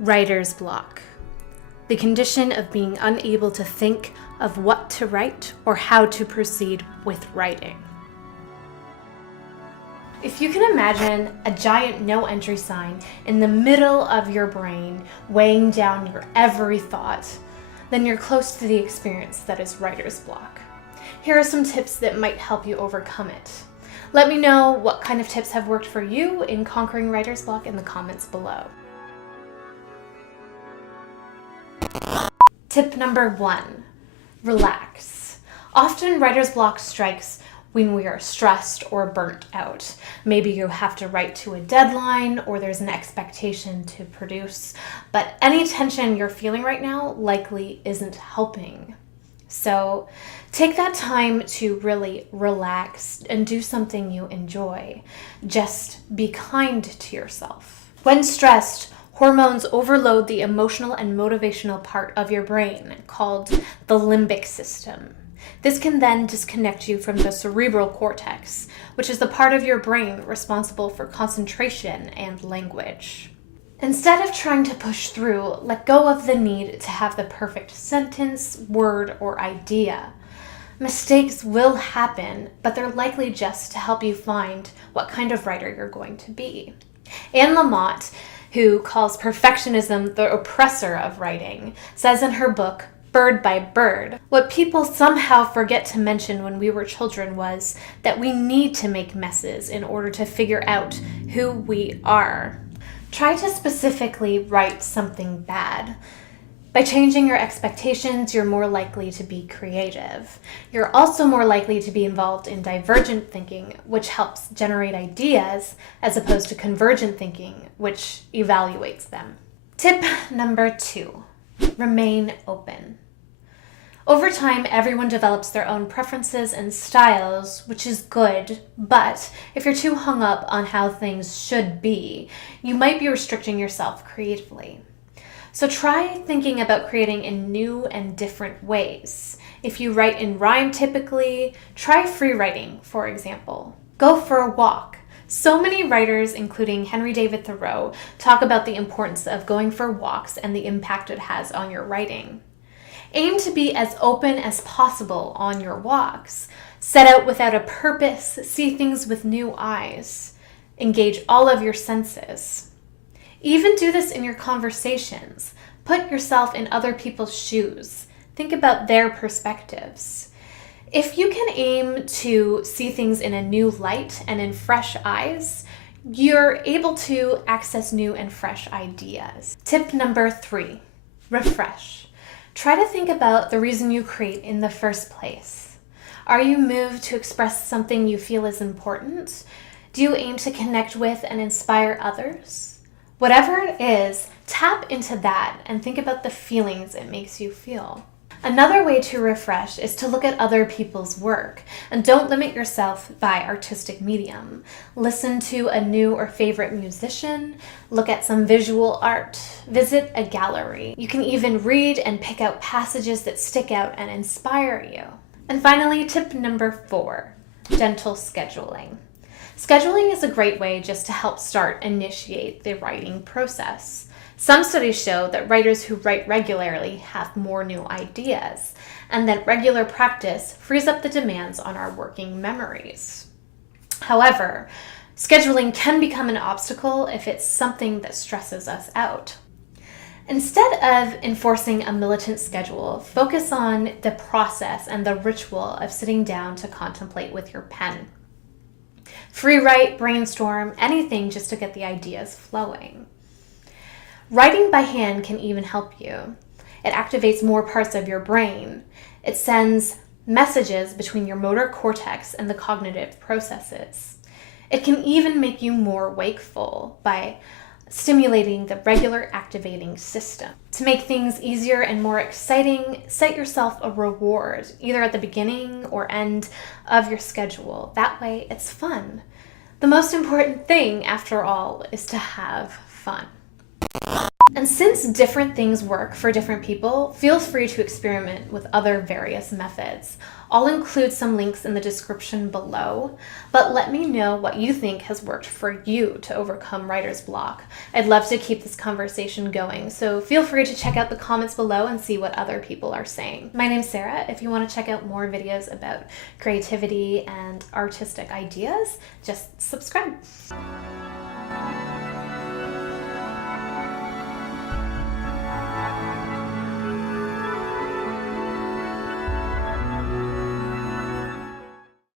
Writer's block. The condition of being unable to think of what to write or how to proceed with writing. If you can imagine a giant no entry sign in the middle of your brain weighing down your every thought, then you're close to the experience that is writer's block. Here are some tips that might help you overcome it. Let me know what kind of tips have worked for you in conquering writer's block in the comments below. Tip number 1, relax. Often writer's block strikes when we are stressed or burnt out. Maybe you have to write to a deadline or there's an expectation to produce, but any tension you're feeling right now likely isn't helping. So take that time to really relax and do something you enjoy. Just be kind to yourself. When stressed, hormones overload the emotional and motivational part of your brain called the limbic system. This can then disconnect you from the cerebral cortex, which is the part of your brain responsible for concentration and language. Instead of trying to push through, let go of the need to have the perfect sentence, word, or idea. Mistakes will happen, but they're likely just to help you find what kind of writer you're going to be. Anne Lamott, who calls perfectionism the oppressor of writing, says in her book, Bird by Bird, what people somehow forget to mention when we were children was that we need to make messes in order to figure out who we are. Try to specifically write something bad. By changing your expectations, you're more likely to be creative. You're also more likely to be involved in divergent thinking, which helps generate ideas, as opposed to convergent thinking, which evaluates them. Tip number 2, remain open. Over time, everyone develops their own preferences and styles, which is good, but if you're too hung up on how things should be, you might be restricting yourself creatively. So try thinking about creating in new and different ways. If you write in rhyme typically, try free writing, for example. Go for a walk. So many writers, including Henry David Thoreau, talk about the importance of going for walks and the impact it has on your writing. Aim to be as open as possible on your walks. Set out without a purpose, see things with new eyes. Engage all of your senses. Even do this in your conversations. Put yourself in other people's shoes. Think about their perspectives. If you can aim to see things in a new light and in fresh eyes, you're able to access new and fresh ideas. Tip number 3, refresh. Try to think about the reason you create in the first place. Are you moved to express something you feel is important? Do you aim to connect with and inspire others? Whatever it is, tap into that and think about the feelings it makes you feel. Another way to refresh is to look at other people's work, and don't limit yourself by artistic medium. Listen to a new or favorite musician, look at some visual art, visit a gallery. You can even read and pick out passages that stick out and inspire you. And finally, tip number 4, gentle scheduling. Scheduling is a great way just to help initiate the writing process. Some studies show that writers who write regularly have more new ideas, and that regular practice frees up the demands on our working memories. However, scheduling can become an obstacle if it's something that stresses us out. Instead of enforcing a militant schedule, focus on the process and the ritual of sitting down to contemplate with your pen. Free write, brainstorm, anything just to get the ideas flowing. Writing by hand can even help you. It activates more parts of your brain. It sends messages between your motor cortex and the cognitive processes. It can even make you more wakeful by stimulating the regular activating system. To make things easier and more exciting, set yourself a reward, either at the beginning or end of your schedule. That way it's fun. The most important thing, after all, is to have fun. And since different things work for different people, feel free to experiment with other various methods. I'll include some links in the description below, but let me know what you think has worked for you to overcome writer's block. I'd love to keep this conversation going, so feel free to check out the comments below and see what other people are saying. My name's Sarah. If you want to check out more videos about creativity and artistic ideas, just subscribe.